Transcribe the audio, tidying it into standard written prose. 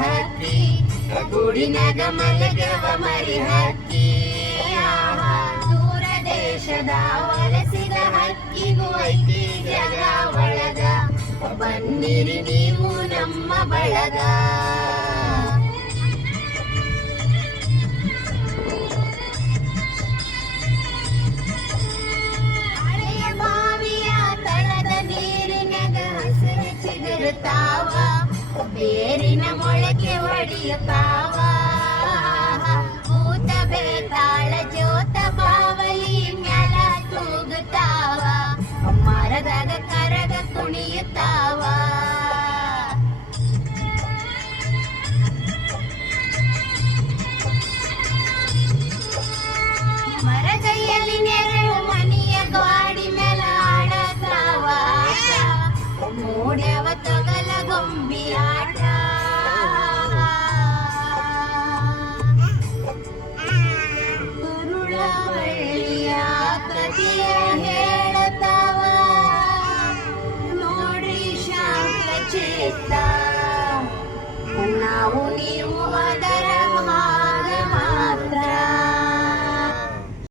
ಹಕ್ಕಿ ಗೂಡಿನಾಗ ಮಲಗ್ಯವ ಮರಿ ಹಕ್ಕಿ ದೂರ ದೇಶದ ವಲಸಿದ ಹಕ್ಕಿಗೂ ಐತಿ ಜಗ ಒಳಗ ಬನ್ನಿರಿ ನೀವು ನಮ್ಮ ಬಳಗ ಹಳೆಯ ಬಾವಿಯ ತಳದ ನೀರಿನಾಗ ಹಸಿರು ಚಿಗುರುತ್ತಾವ ಬೇರಿನ ಮೊಳಕೆ ಹೊಡೆಯುತ್ತಾವ ಭೂತ ಬೇತಾಳ ಜೋತ ಬಾವಲಿ ಮ್ಯಾಲ ತೂಗುತ್ತಾವ ಮರದಾಗ ಕರಗ ಕುಣಿಯುತ್ತಾವ ಮರದೈಯಲ್ಲಿ ನೆರಳು ಮನಿಯ ಗಾಡಿ ಮೇಲ ಆಡತಾವ ಮೂಡ್ಯವ ತೊಗಲ ಗೊಂಬಿ ಆಟ ಕುರುಳವಳ್ಳಿಯ ಕಥೆಯ ಹೇಳತಾವ ನೋಡ್ರಿ ಶಾಂತ ಚಿತ್ತ